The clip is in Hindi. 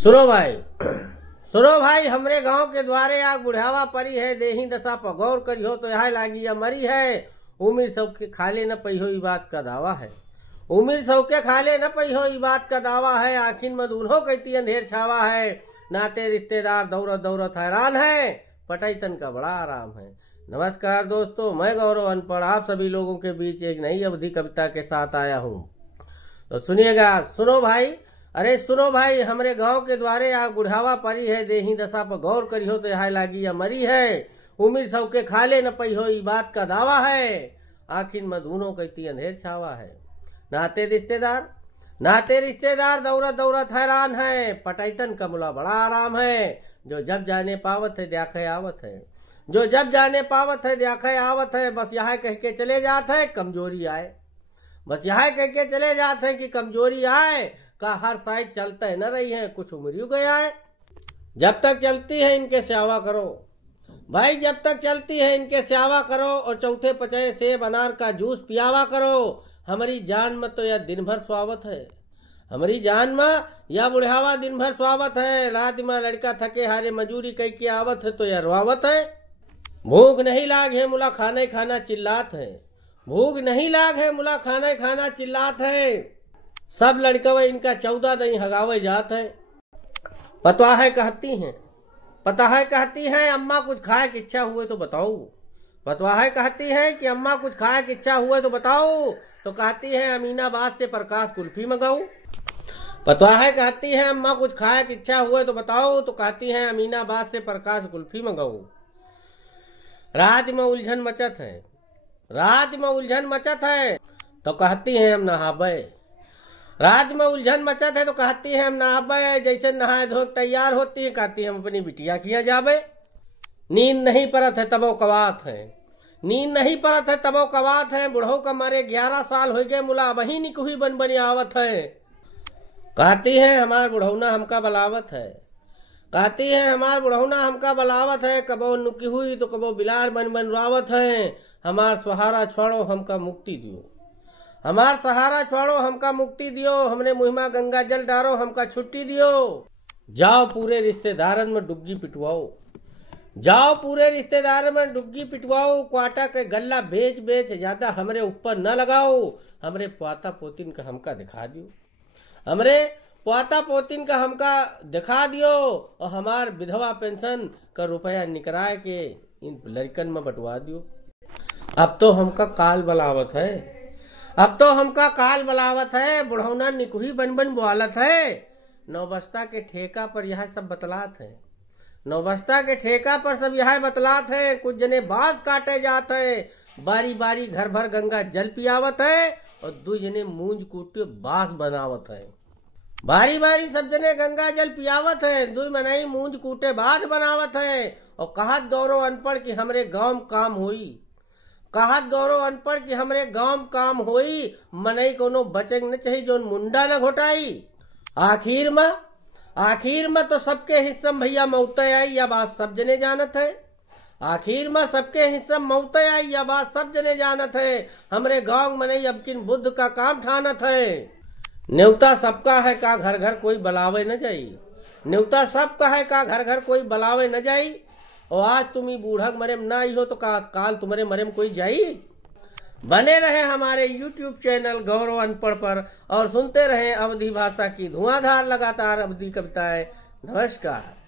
सुनो भाई सुनो भाई, हमरे गांव के द्वारे आग बुढ़ावा परी है, देही दशा पर गौर करी हो तो यह लागी या मरी है। उमिर सब के खाले न पई हो ई बात का दावा है। उमिर सब के खाले न पई हो ई बात का दावा है। आखिर में दूल्हों कहती अंधेर छावा है। नाते रिश्तेदार दौरत दौरत हैरान है, पटाईतन का बड़ा आराम है। नमस्कार दोस्तों, मैं गौरव अनपढ़ आप सभी लोगों के बीच एक नई अवधि कविता के साथ आया हूँ। तो सुनिएगा। सुनो भाई, अरे सुनो भाई, हमरे गांव के द्वारे आग बुढ़ावा परी है, देही दशा पर गौर करी हो तो यह लागी या मरी है। उमिर सब के खाले न पई हो ई बात का दावा है। आखिर में दूनों कहती अंधेर छावा है। नाते रिश्तेदार दौरत दौरत हैरान है, पटाईतन का मुला बड़ा आराम है। जो जब जाने पावत है देखे आवत है, जो जब जाने पावत है देखे आवत है। बस यह कह के चले जाते है कमजोरी आए, बस यह कह के चले जाते हैं कि कमजोरी आए। का हर साइड चलते न रही है, कुछ उम्र ही गया है। जब तक चलती है इनके सेवा करो भाई, जब तक चलती है इनके सेवा करो। और चौथे पचे सेब अनार का जूस पियावा करो। हमारी जान में तो यह दिन भर स्वागत है, हमारी जान में यह बुढ़ावा दिन भर स्वागत है। रात में लड़का थके हारे मजूरी कई के आवत है तो यह रुआवत है। भूख नहीं लाग है मुला खाना खाना चिल्लात है, भूख नहीं लाग है मुला खाना खाना चिल्लात है। सब लड़कवे इनका 14 दही हगावे जात है। पता है कहती हैं अम्मा कुछ खाए की इच्छा हुए तो बताओ। पतवा है कहती है कि अम्मा कुछ खाए की इच्छा हुए तो बताओ। तो कहती है अमीनाबाद से प्रकाश कुल्फी मंगाओ। पतवा है कहती है अम्मा कुछ खाए की इच्छा हुए तो बताओ। तो कहती है अमीनाबाद से प्रकाश कुल्फी मंगाओ। रात में उलझन मचत है, रात में उलझन मचत है। तो कहती है हम नहाबे। रात में उलझन मचत है तो कहती है हम नहाबे। जैसे नहाए धो तैयार होती है कहती है हम अपनी बिटिया किया जाबे। नींद नहीं परत है तबो कवात है, नींद नहीं परत है तबो कवात है। बुढ़ो का मारे 11 साल हो गए मुला वही निकुही बन बनी आवत है। कहती है हमार बुढ़ौना हमका बलावत है, कहती है हमार बुढ़ौना हमका बलावत है। कबो नुकी हुई तो कबो बिलार बन बन रावत है। हमार सहारा छोड़ो हमका मुक्ति दियो, हमार सहारा छोड़ो हमका मुक्ति दियो। हमने मुहिमा गंगा जल डारो हमका छुट्टी दियो। जाओ पूरे रिश्तेदारन में डुग्गी पिटवाओ, जाओ पूरे रिश्तेदार में डुग्गी पिटवाओ। क्वाटा के गल्ला बेच बेच ज्यादा हमरे ऊपर न लगाओ। हमरे पोता पोतिन का हमका दिखा दियो, हमरे पोता पोतिन का हमका दिखा दियो। और हमार विधवा पेंशन का रुपया निकराए के इन लड़कन में बंटवा दियो। अब तो हमका काल बलावत है, अब तो हमका काल बलावत है। बुढ़ौना निकुही बन बन बुआलत है। नौबस्ता के ठेका पर यह सब बतलात है, नौबस्ता के ठेका पर सब यह बतलात है। कुछ जने बांस काटे जाते है, बारी बारी घर भर गंगा जल पियावत है। और 2 जने मूंज कूटे बांस बनावत है। बारी बारी सब जने गंगा जल पियावत है, 2 मनाई मूंज कूटे बांस बनावत है। और कहत गौरव अनपढ़ की हमरे गांव काम होई, कहत गौरव अनपढ़ की हमरे गांव काम होई। मनई कोनो बचेंग न चाहिए जोन मुंडा न घोटाई। आखिर में तो सबके हिस्सा भैया मौते आई या बात सब जने जानत है। आखिर में सबके हिस्सा मौते आई या बात सब जने जानत है। हमरे गांव मनई अब किन बुद्ध का काम ठानत है। न्योता सबका है का घर घर कोई बलावे न जाई, न्योता सबका है का घर घर कोई बलावे न जाई। और आज तुम्ही बूढ़क मरेम ना आई हो तो काल तुम्हारे मरेम कोई जाई। बने रहे हमारे YouTube चैनल गौरव अनपढ़ पर और सुनते रहे अवधी भाषा की धुआंधार लगातार अवधी कविताएं। नमस्कार।